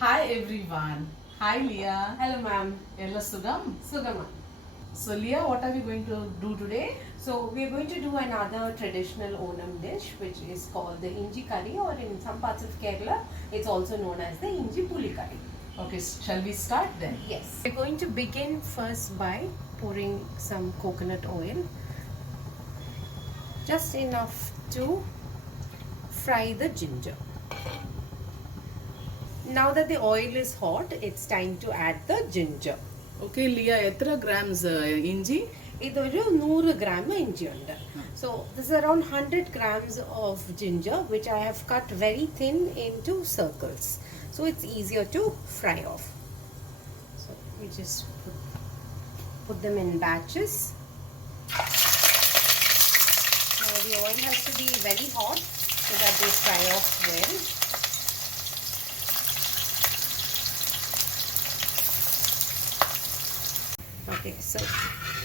Hi everyone. Hi Leah. Hello ma'am. Ella Sugam. Sugama. So Leah, what are we going to do today? So we are going to do another traditional Onam dish which is called the Inji curry, or in some parts of Kerala it's also known as the Inji puli curry. Okay, shall we start then? Yes. We're going to begin first by pouring some coconut oil. Just enough to fry the ginger. Now that the oil is hot, it's time to add the ginger. Okay Leah, എത്ര grams ഇഞ്ചി? ഇതൊരു 100 gram ഇഞ്ചി ഉണ്ട്. So this is around 100 grams of ginger which I have cut very thin into circles. So it's easier to fry off. So we just put them in batches. Now the oil has to be very hot so that they fry off well. Okay, so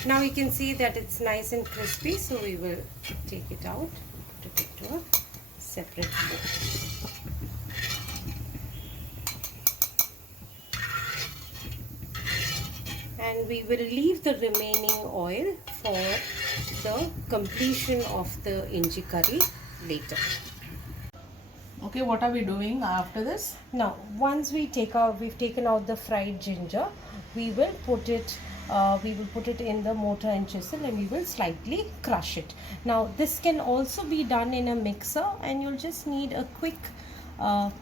now you can see that it's nice and crispy, so we will take it out, put it to a separate bowl. And we will leave the remaining oil for the completion of the inji curry later. Okay, what are we doing after this? Now, once we've taken out the fried ginger, we will put it in the mortar and chisel, and we will slightly crush it. Now, this can also be done in a mixer, and you'll just need a quick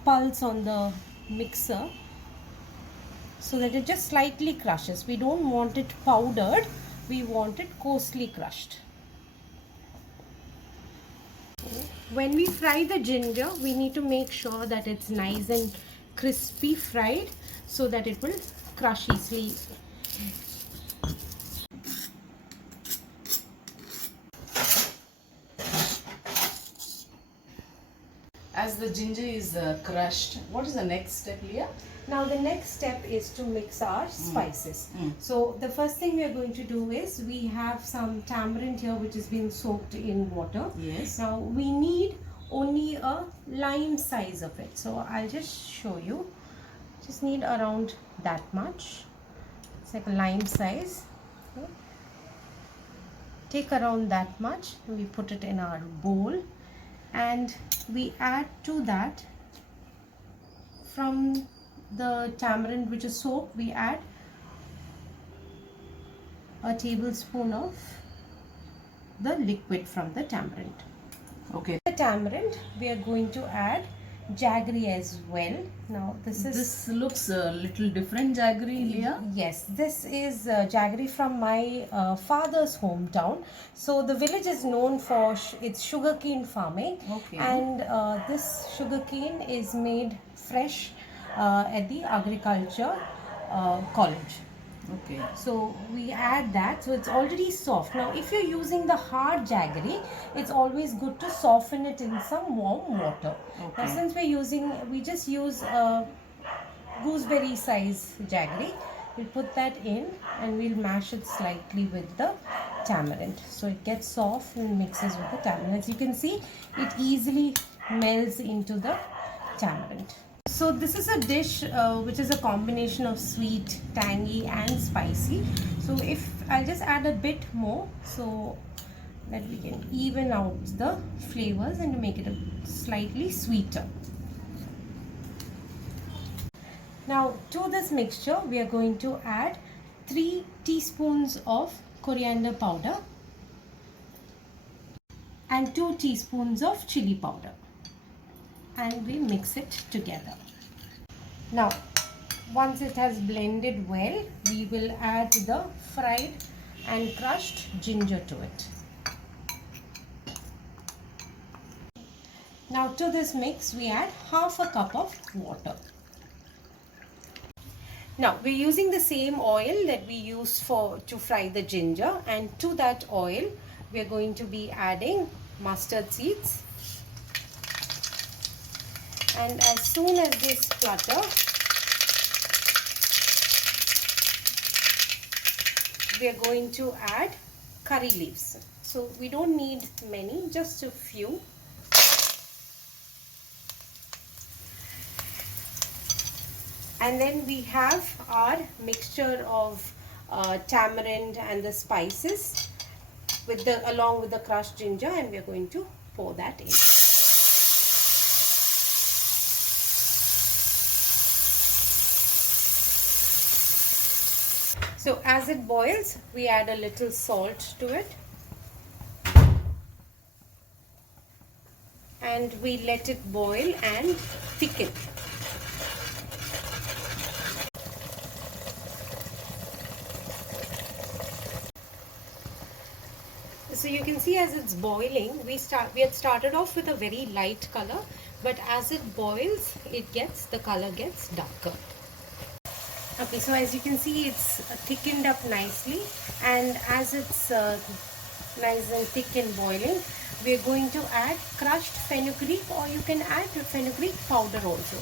pulse on the mixer so that it just slightly crushes. We don't want it powdered, we want it coarsely crushed. When we fry the ginger, we need to make sure that it's nice and crispy fried so that it will crush easily. As the ginger is crushed, what is the next step, Leah? Now the next step is to mix our spices. So the first thing we are going to do is, we have some tamarind here which has been soaked in water. Yes. Now we need only a lime size of it. So I'll just show you. Just need around that much. It's like a lime size. Okay. Take around that much. We put it in our bowl, and we add to that, from the tamarind which is soaked, we add a tablespoon of the liquid from the tamarind. Okay. The tamarind, we are going to add jaggery as well. Now This looks a little different jaggery, Leah. Yes, this is jaggery from my father's hometown. So the village is known for its sugarcane farming. Okay. And this sugarcane is made fresh at the agriculture college. Okay. So we add that, so it's already soft. Now if you're using the hard jaggery, it's always good to soften it in some warm water. Okay. Now since we just use gooseberry size jaggery, we'll put that in and we'll mash it slightly with the tamarind so it gets soft and mixes with the tamarind. As you can see, it easily melts into the tamarind. So this is a dish which is a combination of sweet, tangy and spicy. So if I'll just add a bit more so that we can even out the flavors and to make it a slightly sweeter. Now to this mixture, we are going to add 3 teaspoons of coriander powder and 2 teaspoons of chili powder, and we mix it together. Now once it has blended well, we will add the fried and crushed ginger to it. Now to this mix, we add half a cup of water. Now we're using the same oil that we used to fry the ginger, and to that oil we are going to be adding mustard seeds. And as soon as they splutter, we are going to add curry leaves. So we don't need many, just a few. And then we have our mixture of tamarind and the spices with the along with the crushed ginger, and we are going to pour that in. So as it boils, we add a little salt to it, and we let it boil and thicken. So you can see as it's boiling, we had started off with a very light color, but as it boils, the color gets darker. Okay, so as you can see, it's thickened up nicely, and as it's nice and thick and boiling, we're going to add crushed fenugreek, or you can add fenugreek powder also.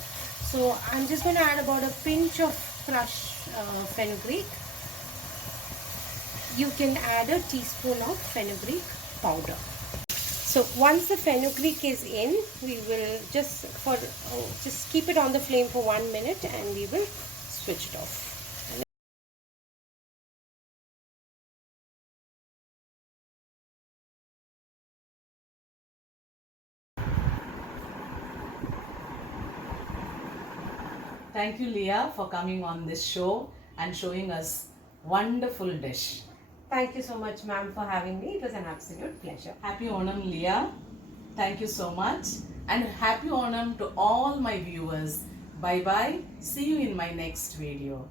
So I'm just going to add about a pinch of crushed fenugreek. You can add a teaspoon of fenugreek powder. So once the fenugreek is in, we will just keep it on the flame for 1 minute, and we will switch it off. Thank you, Leah, for coming on this show and showing us wonderful dish. Thank you so much, ma'am, for having me. It was an absolute pleasure. Happy Onam, Leah. Thank you so much. And happy Onam to all my viewers. Bye bye. See you in my next video.